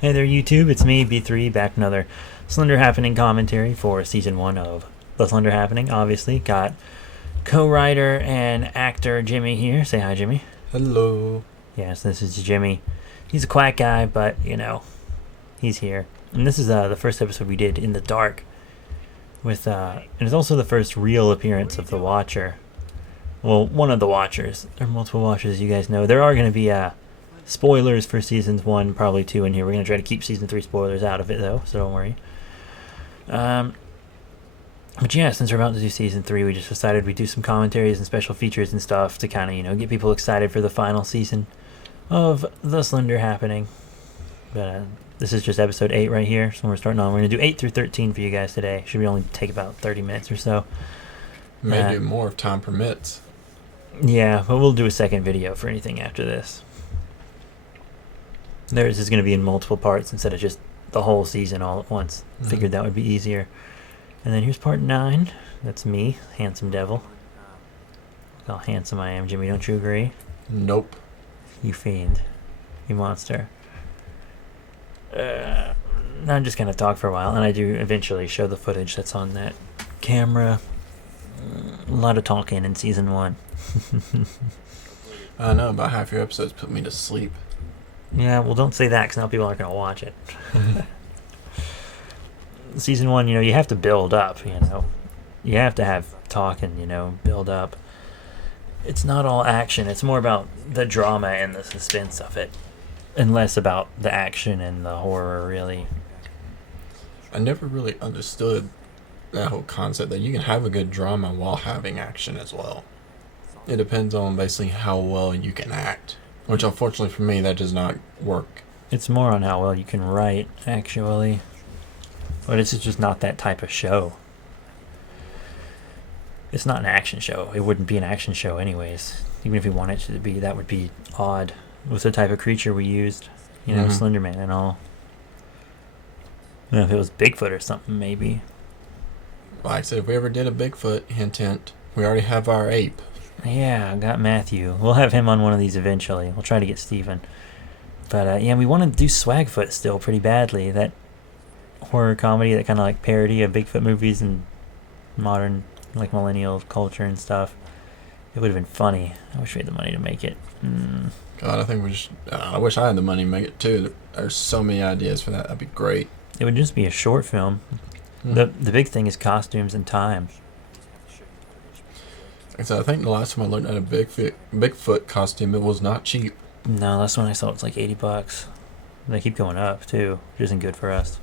Hey there, YouTube. It's me, B3, back with another Slender Happening commentary for Season 1 of The Slender Happening. Obviously, got co-writer and actor Jimmy here. Say hi, Jimmy. Hello. Yes, this is Jimmy. He's a quack guy, but, you know, he's here. And this is the first episode we did in the dark. And it's also the first real appearance of the Watcher. Well, one of the Watchers. There are multiple Watchers, you guys know. There are going to be spoilers for Seasons 1, probably 2 in here. We're going to try to keep Season 3 spoilers out of it, though, so don't worry. But yeah, since we're about to do Season 3, we just decided we'd do some commentaries and special features and stuff to kind of, get people excited for the final season of The Slender Happening. But this is just Episode 8 right here, so we're starting on. We're going to do 8 through 13 for you guys today. Should only take about 30 minutes or so. May do more if time permits. Yeah, but we'll do a second video for anything after this. Theirs is going to be in multiple parts instead of just the whole season all at once. Figured that would be easier. And then here's part 9. That's me, handsome devil. Look how handsome I am, Jimmy. Don't you agree? Nope. You fiend. You monster. I'm just going to talk for a while, and I do eventually show the footage that's on that camera. A lot of talking in Season 1. I know, about half your episodes put me to sleep. Yeah, well, don't say that because now people aren't going to watch it. Season 1, you have to build up, You have to have talk and, build up. It's not all action. It's more about the drama and the suspense of it. And less about the action and the horror, really. I never really understood that whole concept that you can have a good drama while having action as well. It depends on basically how well you can act. Which, unfortunately for me, that does not work. It's more on how well you can write, actually. But it's just not that type of show. It's not an action show. It wouldn't be an action show anyways. Even if we wanted it to be, that would be odd. With the type of creature we used. Slender Man and all. If it was Bigfoot or something, maybe. Like I said, if we ever did a Bigfoot, hint, hint, we already have our ape. Yeah, I got Matthew. We'll have him on one of these eventually. We'll try to get Steven. But, we want to do Swagfoot still pretty badly. That horror comedy, that kind of like parody of Bigfoot movies and modern, like millennial culture and stuff. It would have been funny. I wish we had the money to make it. God, I think I wish I had the money to make it too. There's so many ideas for that. That'd be great. It would just be a short film. The big thing is costumes and time. So I think the last time I looked at a Bigfoot costume, it was not cheap. No, last one I saw it's like $80. They keep going up too, which isn't good for us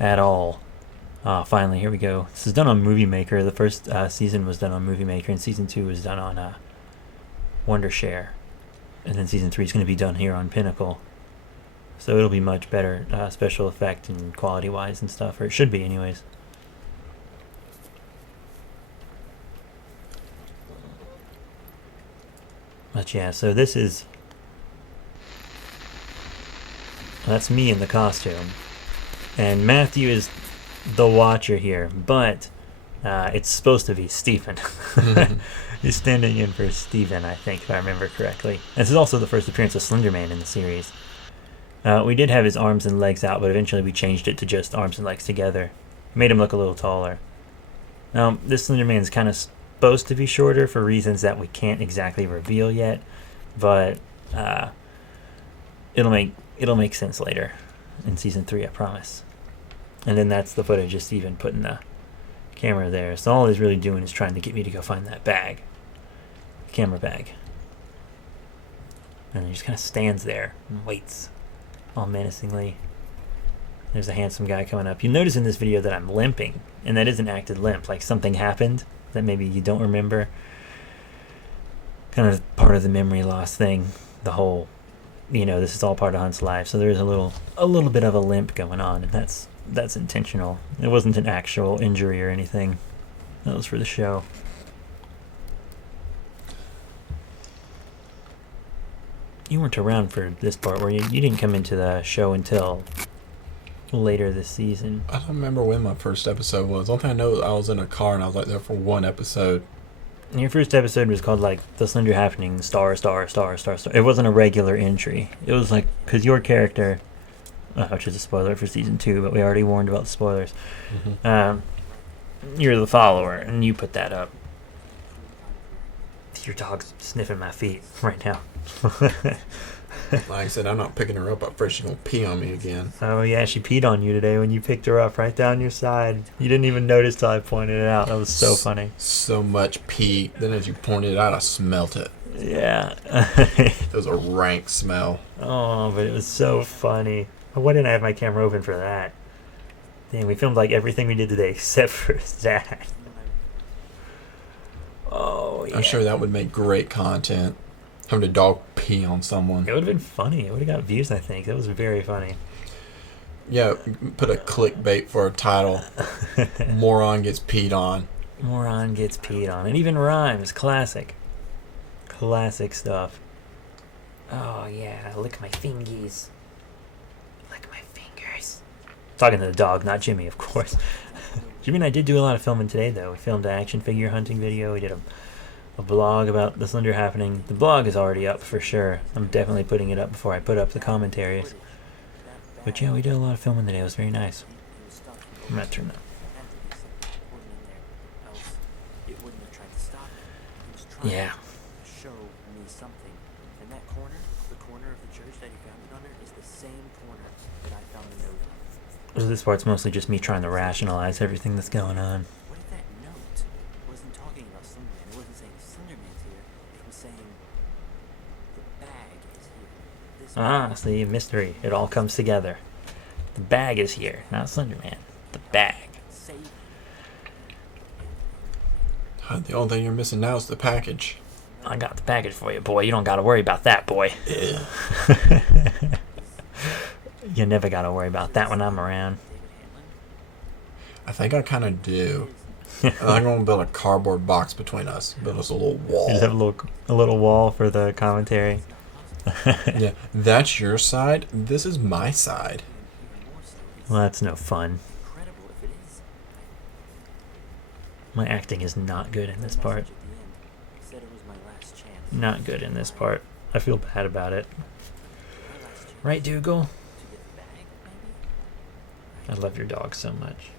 at all. Finally, here we go. This is done on Movie Maker. The first season was done on Movie Maker, and Season 2 was done on Wondershare. And then Season 3 is going to be done here on Pinnacle. So it'll be much better special effect and quality-wise and stuff, or it should be anyways. But yeah, so that's me in the costume. And Matthew is the Watcher here, but it's supposed to be Stephen. He's standing in for Stephen, I think, if I remember correctly. This is also the first appearance of Slender Man in the series. We did have his arms and legs out, but eventually we changed it to just arms and legs together. Made him look a little taller. Now, this Slender Man is kind of supposed to be shorter for reasons that we can't exactly reveal yet, but it'll make sense later in Season 3, I promise. And then that's the footage of Steven putting the camera there. So all he's really doing is trying to get me to go find that bag. Camera bag. And he just kind of stands there and waits, all menacingly. There's a handsome guy coming up. You'll notice in this video that I'm limping, and that isn't acted limp. Like something happened that maybe you don't remember. Kind of part of the memory loss thing. The whole, this is all part of Hunt's life. So there's a little bit of a limp going on, and that's intentional. It wasn't an actual injury or anything. That was for the show. You weren't around for this part, were you? You didn't come into the show until later this season. I don't remember when my first episode was. One thing I know, I was in a car and I was like there for one episode. Your first episode was called like The Slender Happening, star, star, star, star, star. It wasn't a regular entry. It was like, because your character which is a spoiler for season 2, but we already warned about the spoilers. Mm-hmm. You're the follower, and you put that up. Your dog's sniffing my feet right now. Like I said, I'm not picking her up. At first, she's going to pee on me again. Oh, yeah, she peed on you today when you picked her up right down your side. You didn't even notice till I pointed it out. That was so funny. So much pee. Then as you pointed it out, I smelt it. Yeah. It was a rank smell. Oh, but it was so funny. Why didn't I have my camera open for that? Dang, we filmed like everything we did today except for that. Oh, yeah. I'm sure that would make great content. Having a dog pee on someone. It would have been funny. It would have got views, I think. That was very funny. Yeah, put a clickbait for a title. Moron gets peed on. Moron gets peed on. It even rhymes. Classic. Classic stuff. Oh, yeah. Lick my fingies. Lick my fingers. Talking to the dog, not Jimmy, of course. Jimmy and I did do a lot of filming today, though. We filmed an action figure hunting video. We did a blog about the Slender happening. The blog is already up for sure. I'm definitely putting it up before I put up the commentaries. But yeah, we did a lot of filming today. It was very nice. I'm going to turn that. Yeah. Show me something. And that corner, the corner of the church that he found it under, is the same corner that I found the note on. So this part's mostly just me trying to rationalize everything that's going on. What if that note wasn't talking about Slenderman? It wasn't saying Slenderman's here. It was saying the bag is here. This See, mystery. It all comes together. The bag is here, not Slenderman. The bag. save me. The only thing you're missing now is the package. I got the package for you, boy. You don't got to worry about that, boy. Yeah. You never got to worry about that when I'm around. I think I kind of do. I'm going to build a cardboard box between us. Build us a little wall. You just have a little wall for the commentary. Yeah, that's your side. This is my side. Well, that's no fun. Incredible if it is. My acting is not good in this part. Message at the end said it was my last chance. Not good in this part. I feel bad about it. My last chance Right, Dougal? to get the bag, maybe? I love your dog so much.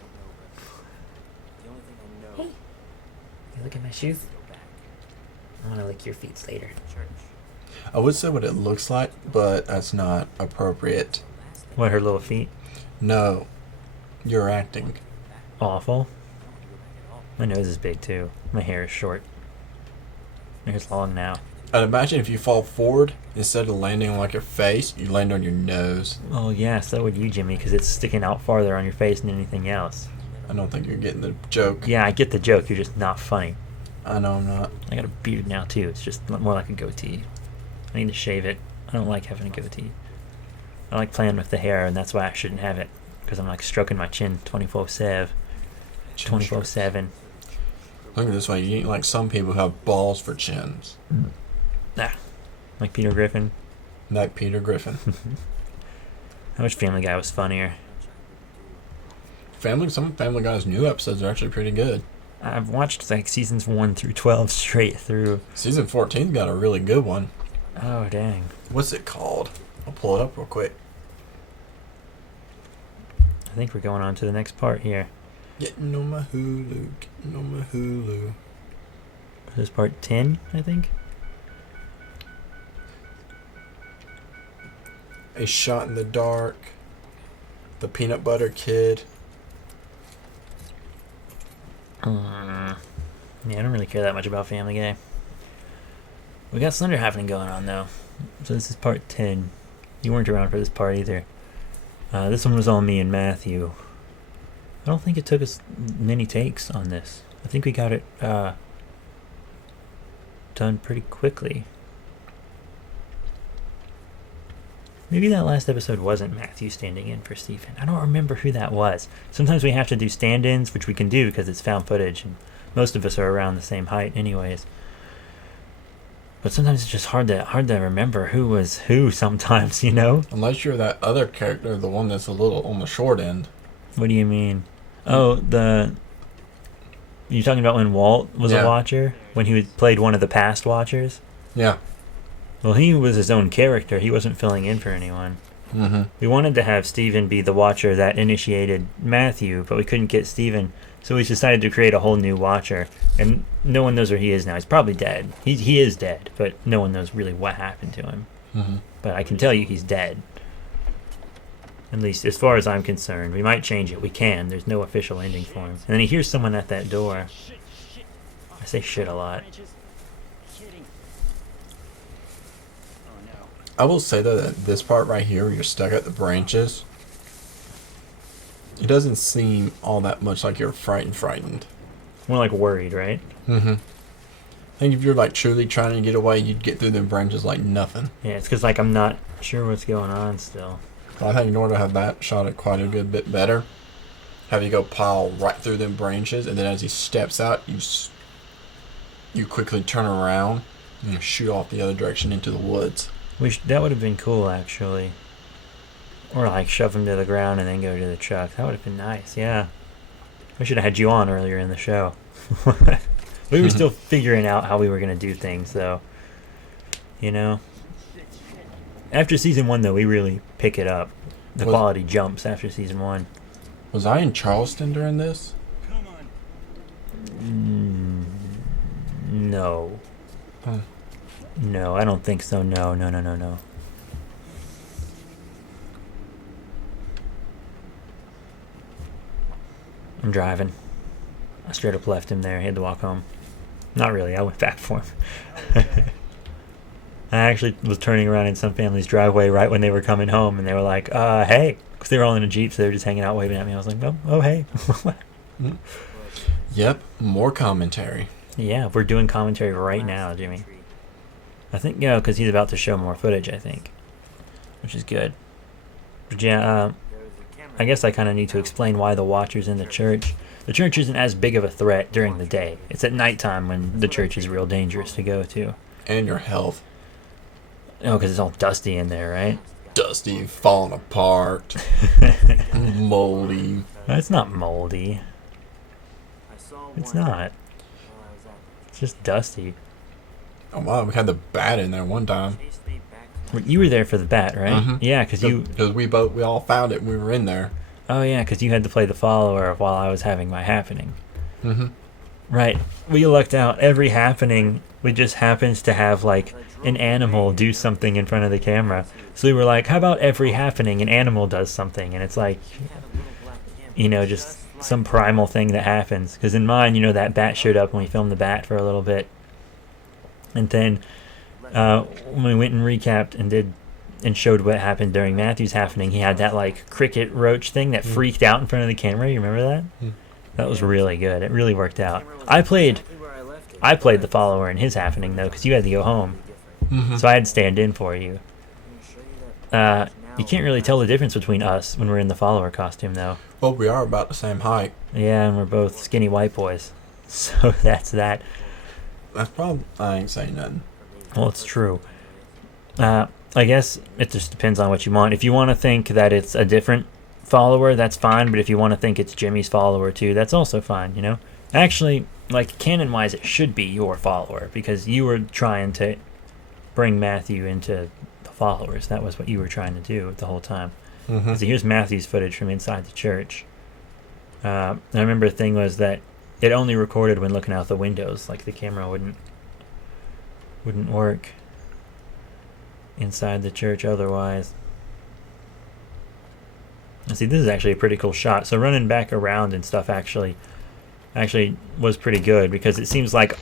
The only thing I know Hey. You look at my shoes? is to go back I want to lick your feet later. to church. I would say what it looks like, but that's not appropriate. Last thing What, her little feet? No, you're acting. Awful. I don't want to go back at all. My nose is big too. My hair is short. My hair's long now. I'd imagine if you fall forward, instead of landing on like your face, you land on your nose. Oh yeah, so would you, Jimmy, because it's sticking out farther on your face than anything else. I don't think you're getting the joke. Yeah, I get the joke. You're just not funny. I know I'm not. I got a beard now too. It's just more like a goatee. I need to shave it. I don't like having a goatee. I like playing with the hair, and that's why I shouldn't have it. Because I'm like stroking my chin 24/7. 24/7. Look at this way. You ain't like some people who have balls for chins. Ah, like Peter Griffin. Like Peter Griffin. I wish Family Guy was funnier. Some Family Guy's new episodes are actually pretty good. I've watched like seasons 1 through 12 straight through. Season 14's got a really good one. Oh dang! What's it called? I'll pull it up real quick. I think we're going on to the next part here. Getting on my Hulu. Getting on my Hulu. This is part 10, I think. A Shot in the Dark. The Peanut Butter Kid. Yeah, I don't really care that much about Family Guy. We got Slender happening going on though. So this is part 10. You weren't around for this part either. This one was all me and Matthew. I don't think it took us many takes on this. I think we got it done pretty quickly. Maybe that last episode wasn't Matthew standing in for Stephen. I don't remember who that was. Sometimes we have to do stand-ins, which we can do because it's found footage, and most of us are around the same height anyways. But sometimes it's just hard to remember who was who sometimes, you know? Unless you're that other character, the one that's a little on the short end. What do you mean? Oh, you talking about when Walt was Yeah. a watcher? When he played one of the past watchers? Yeah. Well, he was his own character. He wasn't filling in for anyone. Mm-hmm. We wanted to have Steven be the Watcher that initiated Matthew, but we couldn't get Steven, so we decided to create a whole new Watcher. And no one knows where he is now. He's probably dead. He is dead, but no one knows really what happened to him. Mm-hmm. But I can tell you he's dead. At least as far as I'm concerned. We might change it. We can. There's no official ending for him. And then he hears someone at that door. I say shit a lot. I will say though that this part right here, where you're stuck at the branches, it doesn't seem all that much like you're frightened. More like worried, right? Mm-hmm. I think if you're like truly trying to get away, you'd get through them branches like nothing. Yeah, it's because like I'm not sure what's going on still. So I think in order to have that shot it quite a good bit better, have you go pile right through them branches, and then as he steps out, you quickly turn around and shoot off the other direction into the woods. That would have been cool, actually. Or like shove him to the ground and then go to the truck. That would have been nice, yeah. We should have had you on earlier in the show. We were still figuring out how we were going to do things, though. You know? After season 1, though, we really pick it up. The quality jumps after season 1. Was I in Charleston during this? No. Huh. No, I don't think so. No. I'm driving. I straight up left him there. He had to walk home. Not really. I went back for him. I actually was turning around in some family's driveway right when they were coming home, and they were like, hey. Because they were all in a Jeep, so they were just hanging out waving at me. I was like, oh hey. Yep, more commentary. Yeah, we're doing commentary right now, Jimmy. I think, because he's about to show more footage, I think. Which is good. But yeah, I guess I kind of need to explain why the Watcher's in the church. The church isn't as big of a threat during the day. It's at nighttime when the church is real dangerous to go to. And your health. Oh, because it's all dusty in there, right? Dusty, falling apart, moldy. It's not moldy. It's not. It's just dusty. Oh wow, we had the bat in there one time. You were there for the bat, right? Mm-hmm. Yeah, because we all found it when we were in there. Oh yeah, because you had to play the follower while I was having my happening. Mm-hmm. Right. We lucked out. Every happening, we just happens to have like an animal do something in front of the camera. So we were like, how about every happening an animal does something? And it's like, just some primal thing that happens. Because in mine, that bat showed up when we filmed the bat for a little bit. And then when we went and recapped and showed what happened during Matthew's happening, he had that like cricket roach thing that freaked out in front of the camera. You remember that? That was really good. It really worked out. I played the follower in his happening though, because you had to go home, so I had to stand in for you. You can't really tell the difference between us when we're in the follower costume though. Well, we are about the same height. Yeah, and we're both skinny white boys, so that's that. That's probably. I ain't saying nothing. Well, it's true. I guess it just depends on what you want. If you want to think that it's a different follower, that's fine, but if you want to think it's Jimmy's follower too, that's also fine, Actually, like, canon-wise, it should be your follower, because you were trying to bring Matthew into the followers. That was what you were trying to do the whole time. Mm-hmm. So here's Matthew's footage from inside the church. I remember the thing was that it only recorded when looking out the windows, like the camera wouldn't work inside the church otherwise. See, this is actually a pretty cool shot. So running back around and stuff actually was pretty good, because it seems like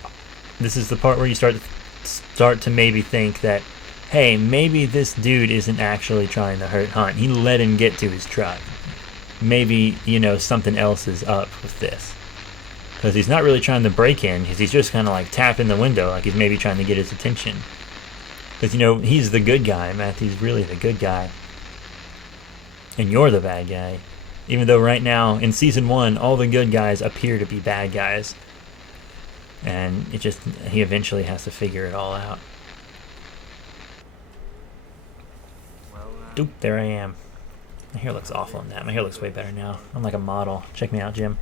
this is the part where you start to maybe think that, hey, maybe this dude isn't actually trying to hurt Hunt. He let him get to his truck. Maybe, something else is up with this. Because he's not really trying to break in, because he's just kind of like tapping the window, like he's maybe trying to get his attention. Because, he's the good guy. Matthew's really the good guy. And you're the bad guy. Even though right now, in Season 1, all the good guys appear to be bad guys. And he eventually has to figure it all out. Doop, there I am. My hair looks awful in that. My hair looks way better now. I'm like a model. Check me out, Jim.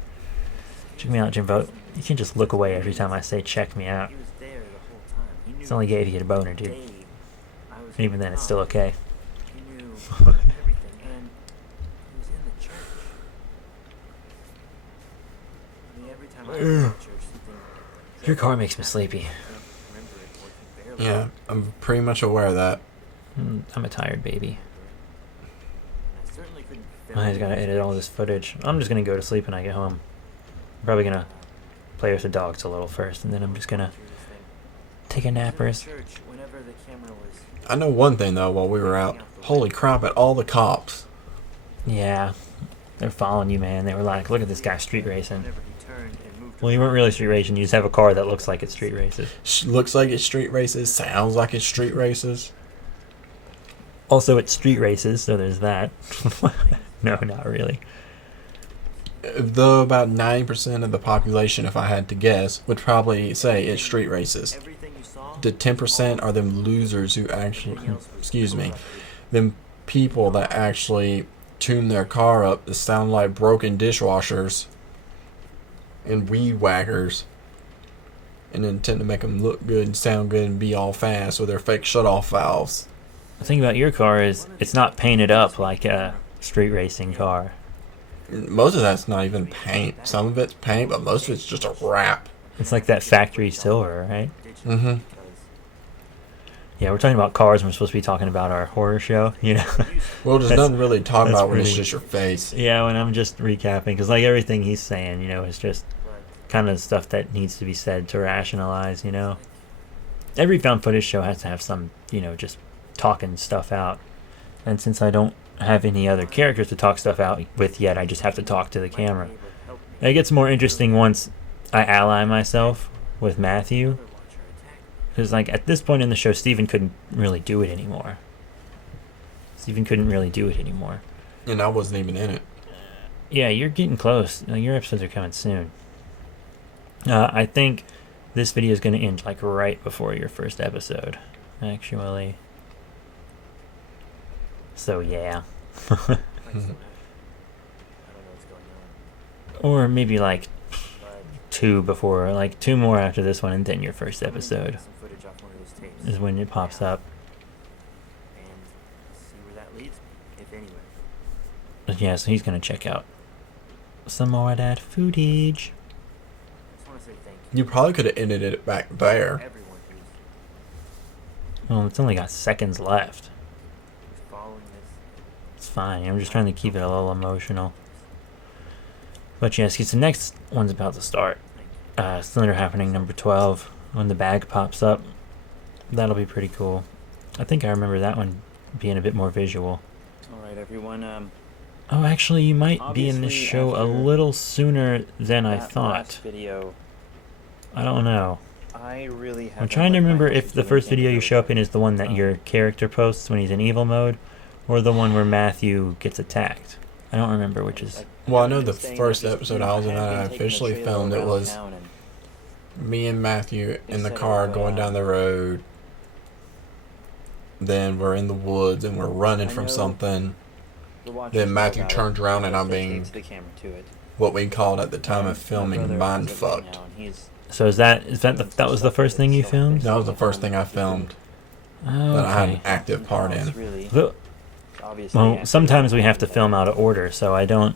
Check me out, Jim Vogt. You can't just look away every time I say check me out. It's only gay if you get a boner, dude. And even then, it's still okay. time I was in church, something. Your car makes me sleepy. I don't remember it working barely. Yeah, I'm pretty much aware of that. I'm a tired baby. I certainly couldn't film I just gotta edit all this footage. I'm just gonna go to sleep when I get home. I'm probably gonna play with the dogs a little first, and then I'm just gonna take a nappers. Church, whenever the camera was I know one thing though, while we were out. Holy crap, at all the cops. Yeah, they're following you, man. They were like, look at this guy street racing. whenever he turned and moved. Well, you weren't really street racing. You just have a car that looks like it's street races. Looks like it's street races, sounds like it's street races. Also, it's street races, so there's that. No, not really. Though about 90% of the population, if I had to guess, would probably say it's street races. Everything you saw. The 10% are them losers who actually, excuse me, them people that actually tune their car up to sound like broken dishwashers and weed whackers, and then tend to make them look good and sound good and be all fast with their fake shut-off valves. The thing about your car is it's not painted up like a street racing car. Most of that's not even paint. Some of it's paint, but most of it's just a wrap. It's like that factory silver, right? Mm-hmm. Yeah, we're talking about cars, and we're supposed to be talking about our horror show, you know? Well, there's That's- nothing really to talk that's about when it's pretty- just your face. Yeah, when I'm just recapping, because like everything he's saying, you know, is just kind of stuff that needs to be said to rationalize, you know? Every found footage show has to have some, you know, just talking stuff out. And since I don't have any other characters to talk stuff out with yet, I just have to talk to the camera. It gets more interesting once I ally myself with Matthew. Because, like, at this point in the show, Steven couldn't really do it anymore. And I wasn't even in it. Yeah, you're getting close. Your episodes are coming soon. I think this video is going to end, like, right before your first episode, actually. So, yeah. I don't know what's going on. Or maybe, like, But 2 before, like, 2 more after this one, and then your first I'm gonna episode get some footage off one of those tapes is when it pops up. and see where that leads me, if anywhere. But yeah, so he's going to check out some more of that footage. I just want to say thank You probably could have ended it back you there. to everyone who's Well, it's only got seconds left. following this. It's fine. I'm just trying to keep it a little emotional. But yes, the next one's about to start. Slender happening number 12. When the bag pops up, that'll be pretty cool. I think I remember that one being a bit more visual. All right, everyone. Oh, actually, you might be in this Obviously, show a after little sooner than I that thought. last video, I don't know. I really have. I'm trying to remember if the first video you show up in is the one that your character posts when he's in evil mode, or the one where Matthew gets attacked. I don't remember which is. Well, I know the first episode I was in that I officially filmed, it was me and Matthew in the car going down the road. Then we're in the woods and we're running from something. Then Matthew turns around and I'm being what we called at the time of filming mind fucked. So that was the first thing you filmed? That was the first thing I filmed Oh, that I had an okay. active part in. Well, sometimes we have to film out of order, so I don't.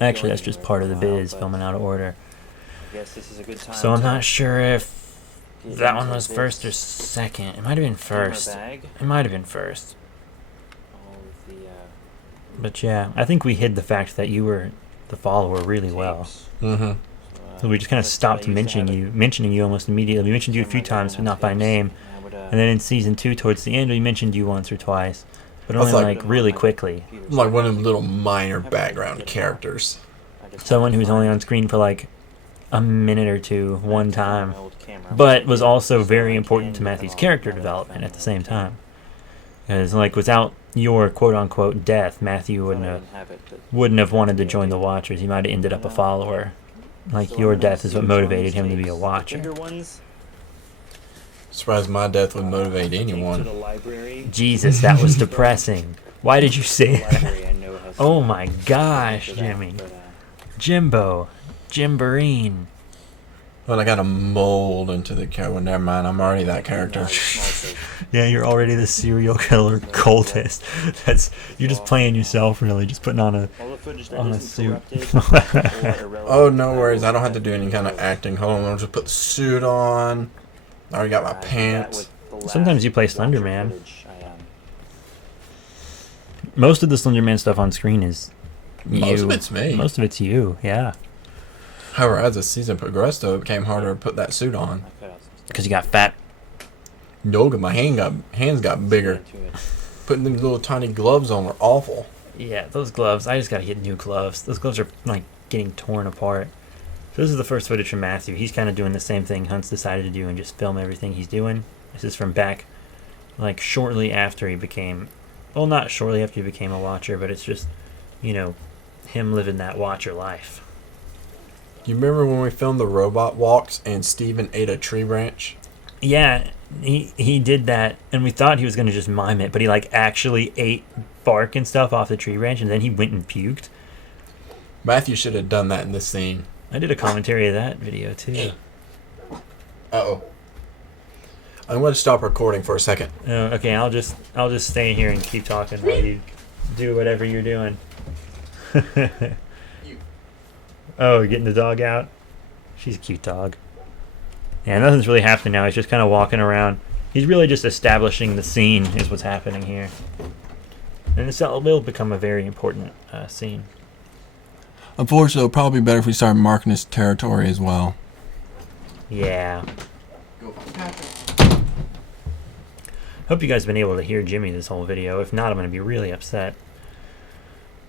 Actually, that's just part of the biz, filming out of order. So I'm not sure if that one was first or second. It might have been first. It might have been first. But yeah, I think we hid the fact that you were the follower really well. Mm-hmm. So we just kind of stopped mentioning you almost immediately. We mentioned you a few times, but not by name. And then in season 2, towards the end, we mentioned you once or twice, but only That's like really quickly. I'm like one of them little minor background characters. Someone who was only on screen for like a minute or two one time, but was also very important to Matthew's character development at the same time. Because like without your quote-unquote death, Matthew wouldn't have wanted to join the Watchers. He might have ended up a follower. Like your death is what motivated him to be a Watcher. Surprised my death would motivate anyone. Jesus, that was depressing. Why did you say that? Oh my gosh, Jimmy. Jimbo. Jimboreen. Well, I gotta mold into the character. Well, never mind, I'm already that character. Yeah, you're already the serial killer cultist. You're just playing yourself, really, just putting on a suit. Oh, no worries. I don't have to do any kind of acting. Hold on, I'll just put the suit on. I already got my pants. Sometimes you play Slender Man. Most of the Slender Man stuff on screen is you. Most of it's me. Most of it's you, yeah. However, as the season progressed, though, it became harder to put that suit on. Because you got fat. No, my hands got bigger. Putting them little tiny gloves on were awful. Yeah, those gloves. I just gotta get new gloves. Those gloves are like getting torn apart. So this is the first footage from Matthew. He's kind of doing the same thing Hunt's decided to do and just film everything he's doing. This is from back, like shortly after he became, well, not shortly after he became a watcher, but it's just, you know, him living that watcher life. You remember when we filmed the robot walks and Steven ate a tree branch? Yeah, he did that, and we thought he was going to just mime it, but he like actually ate bark and stuff off the tree branch, and then he went and puked. Matthew should have done that in this scene. I did a commentary of that video too. Uh-oh. I'm going to stop recording for a second. Okay, I'll just stay here and keep talking while you do whatever you're doing. Oh, getting the dog out? She's a cute dog. Yeah, nothing's really happening now. He's just kind of walking around. He's really just establishing the scene is what's happening here. And it will become a very important scene. Unfortunately, it'll probably be better if we start marking this territory as well. Yeah. Hope you guys have been able to hear Jimmy this whole video. If not, I'm going to be really upset.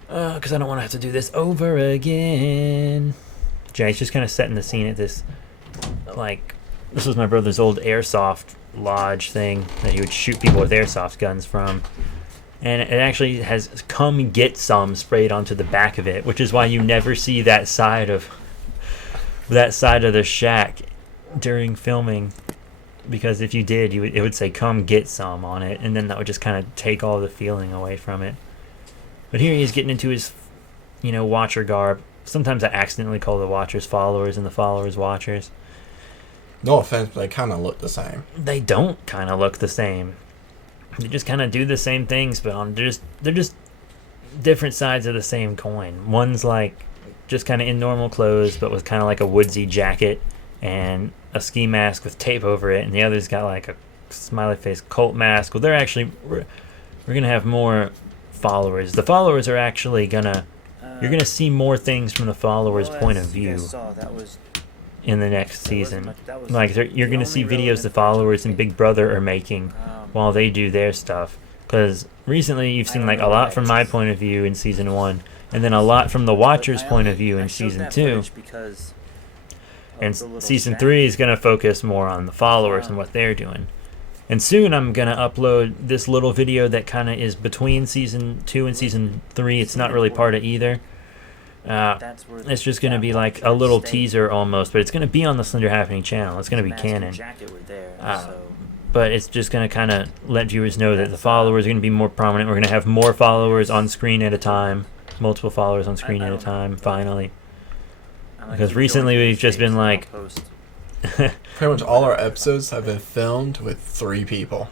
Because I don't want to have to do this over again. Jay's just kind of setting the scene at this, like, this was my brother's old airsoft lodge thing that he would shoot people with airsoft guns from. And it actually has "come get some" sprayed onto the back of it, which is why you never see that side of the shack during filming. Because if you did, it would say "come get some" on it, and then that would just kind of take all the feeling away from it. But here he is getting into his, watcher garb. Sometimes I accidentally call the watchers followers and the followers watchers. No offense, but they kind of look the same. They don't kind of look the same. They just kind of do the same things, but they're just different sides of the same coin. One's like just kind of in normal clothes, but with kind of like a woodsy jacket and a ski mask with tape over it, and the other's got like a smiley face cult mask. Well, they're actually we're gonna have more followers. The followers are actually you're gonna see more things from the followers' point of view in the next season. Like you're gonna see videos the followers and Big Brother are making while they do their stuff. Because recently you've seen like a lot from my point of view in season 1, and then a lot from the watcher's point of view in season 2. And season 3 is gonna focus more on the followers and what they're doing. And soon I'm going to upload this little video that kind of is between Season 2 and Season 3. It's not really part of either. It's just going to be like a little teaser almost, but it's going to be on the Slender Happening channel. It's going to be canon. But it's just going to kind of let viewers know that the followers are going to be more prominent. We're going to have more followers on screen at a time. Multiple followers on screen at a time, finally. Because recently we've just been like... Pretty much all our episodes have been filmed with 3 people.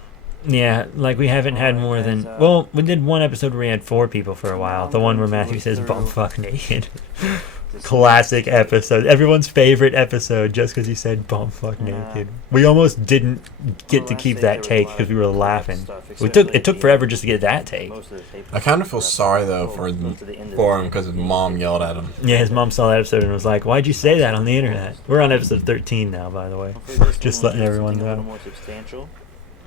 Yeah, like we haven't had more than... Well, we did one episode where we had 4 people for a while. The one where Matthew says bumfuck naked. Classic episode. Everyone's favorite episode just because he said bumfuck naked. We almost didn't get to keep that take because we were laughing. It took forever just to get that take. I kind of feel sorry though for him because his mom yelled at him. Yeah, his mom saw that episode and was like, "Why'd you say that on the internet?" We're on episode 13 now, by the way. Just letting everyone know.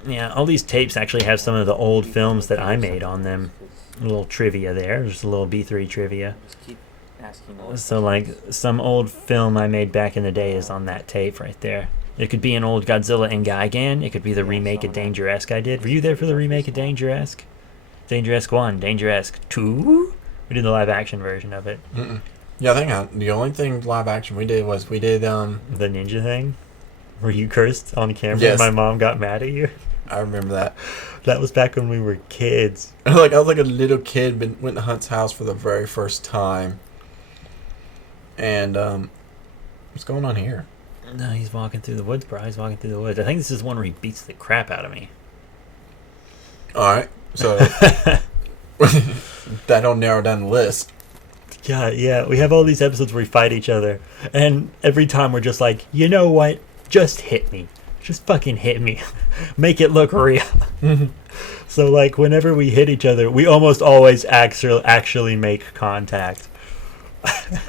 Yeah, all these tapes actually have some of the old films that I made on them. A little trivia there. Just a little B3 trivia. So like some old film I made back in the day is on that tape right there. It could be an old Godzilla and Gigan. It could be the remake of Danger-esque I did. Were you there for the remake of Danger-esque? Danger-esque 1, Danger-esque 2? We did the live action version of it. Mm-mm. Yeah, I think the only thing live action we did was the ninja thing? Where you cursed on camera yes. and my mom got mad at you? I remember that. That was back when we were kids. I was like a little kid, went to Hunt's house for the very first time. And, what's going on here? No, he's walking through the woods, bro. He's walking through the woods. I think this is one where he beats the crap out of me. Alright, so that'll narrow down the list. Yeah, we have all these episodes where we fight each other, and every time we're just like, you know what? Just hit me. Just fucking hit me. Make it look real. So, like, whenever we hit each other, we almost always actually make contact.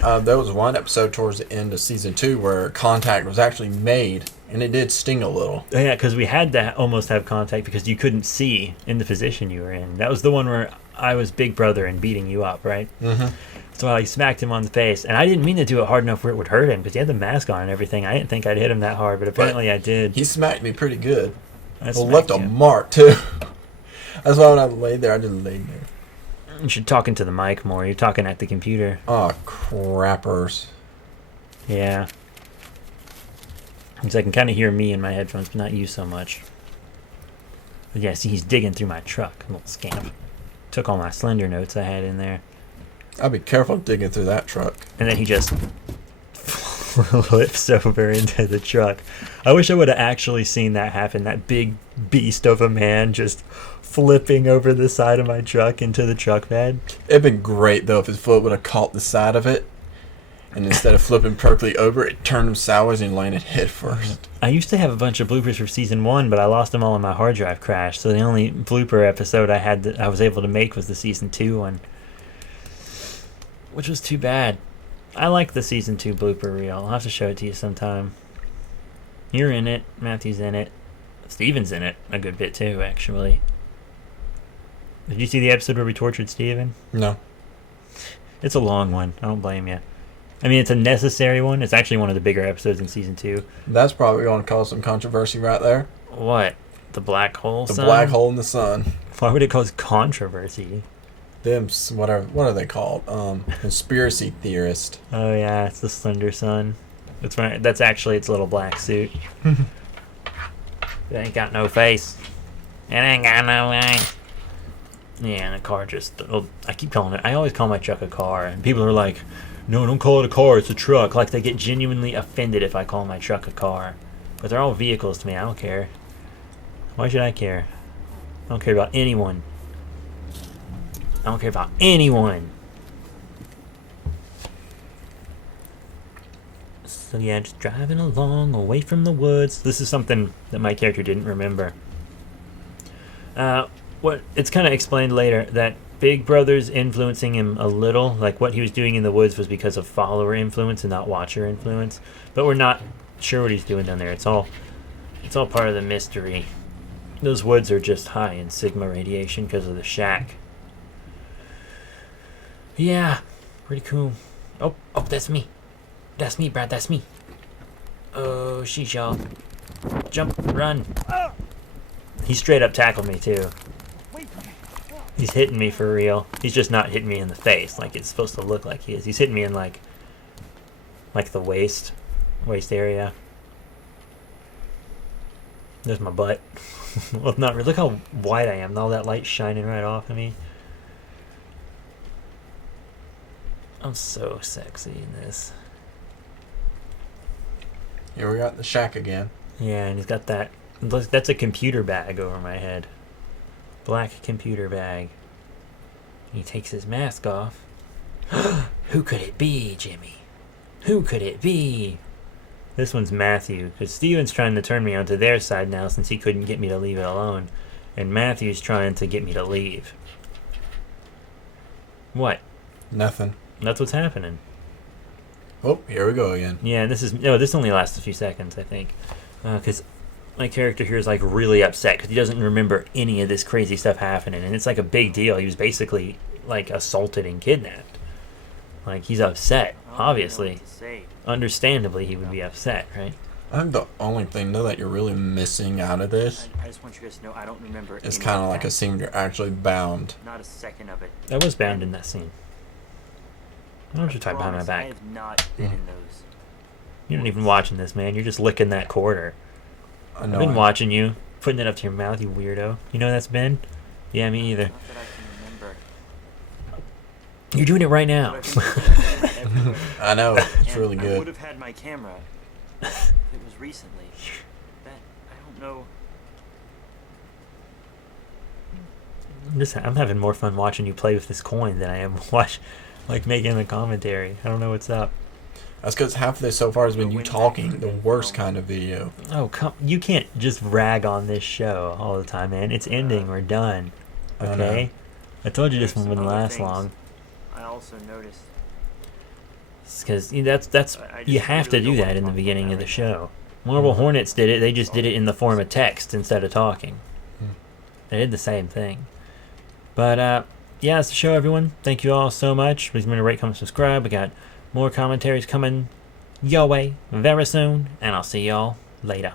There was one episode towards the end of season 2 where contact was actually made, and it did sting a little. Yeah, because we had to almost have contact because you couldn't see in the position you were in. That was the one where I was Big Brother and beating you up, right? Mm-hmm. So I smacked him on the face, and I didn't mean to do it hard enough where it would hurt him because he had the mask on and everything. I didn't think I'd hit him that hard, but apparently I did. He smacked me pretty good. I Left a mark, too. That's why when I laid there, I just laid there. You should talk into the mic more. You're talking at the computer. Oh, crappers. Yeah. Because I can kind of hear me in my headphones, but not you so much. But yeah, see, he's digging through my truck. Little scamp. Took all my Slender notes I had in there. I'll be careful digging through that truck. And then he just flips over into the truck. I wish I would have actually seen that happen. That big beast of a man just flipping over the side of my truck into the truck bed. It'd been great, though, if his foot would have caught the side of it. And instead of flipping perfectly over, it turned him sideways and landed head first. I used to have a bunch of bloopers for season 1, but I lost them all in my hard drive crash. So the only blooper episode I had that I was able to make was the season 2 one. Which was too bad. I like the season 2 blooper reel. I'll have to show it to you sometime. You're in it. Matthew's in it. Steven's in it a good bit too, actually. Did you see the episode where we tortured Steven? No. It's a long one. I don't blame you. I mean, it's a necessary one. It's actually one of the bigger episodes in season 2. That's probably going to cause some controversy right there. What? The black hole? The sun? black hole in the sun. Why would it cause controversy? Them, whatever. What are they called? Conspiracy theorist. Oh yeah, it's the Slender sun. That's right. That's actually its little black suit. It ain't got no face. It ain't got no face. Yeah, and the car just... I keep calling it... I always call my truck a car, and people are like, no, don't call it a car, it's a truck. Like, they get genuinely offended if I call my truck a car. But they're all vehicles to me, I don't care. Why should I care? I don't care about anyone. I don't care about anyone. So yeah, just driving along away from the woods. This is something that my character didn't remember. What it's kind of explained later that Big Brother's influencing him a little, like what he was doing in the woods was because of follower influence and not watcher influence. But we're not sure what he's doing down there. It's all part of the mystery. Those woods are just high in sigma radiation because of the shack. Yeah, pretty cool. Oh, that's me. That's me, Brad, that's me. Oh, sheesh, y'all. Jump, run. He straight up tackled me, too. He's hitting me for real. He's just not hitting me in the face like it's supposed to look like he is. He's hitting me in, like the waist area. There's my butt. Well, not really. Look how white I am. All that light shining right off of me. I'm so sexy in this. Here we got the shack again. Yeah, and he's got that. That's a computer bag over my head. Black computer bag. He takes his mask off. Who could it be, Jimmy? Who could it be? This one's Matthew, because Steven's trying to turn me onto their side now since he couldn't get me to leave it alone. And Matthew's trying to get me to leave. What? Nothing. That's what's happening. Oh, here we go again. Yeah, this only lasts a few seconds, I think. Because my character here is like really upset because he doesn't remember any of this crazy stuff happening. And it's like a big deal. He was basically like assaulted and kidnapped. Like, he's upset, obviously. Understandably, he would be upset, right? I think the only thing, though, that you're really missing out of this I just want you guys to know I don't remember. is kind of like a scene you're actually bound. Not a second of it. I was bound in that scene. Why don't you type behind my I back? have not been in those. You're not even watching this, man. You're just licking that quarter. I know. I've been watching you, putting it up to your mouth, you weirdo. You know who that's been? Yeah, me either. Not that I can remember. You're doing it right now. Everywhere. I know. It's And really I good. would have had my camera if it was recently. That I don't know. I'm having more fun watching you play with this coin than I am making the commentary. I don't know what's up. That's because half of this so far has been you talking, the worst kind of video. Oh, you can't just rag on this show all the time, man. It's ending. We're done. Okay? I told you this one wouldn't last long. I also noticed. Because that's you have to do that in the beginning of the show. Marble Hornets did it. They just did it in the form of text instead of talking. They did the same thing. But yeah, that's the show, everyone. Thank you all so much. Please remember to rate, comment, subscribe. We got more commentaries coming your way very soon, and I'll see y'all later.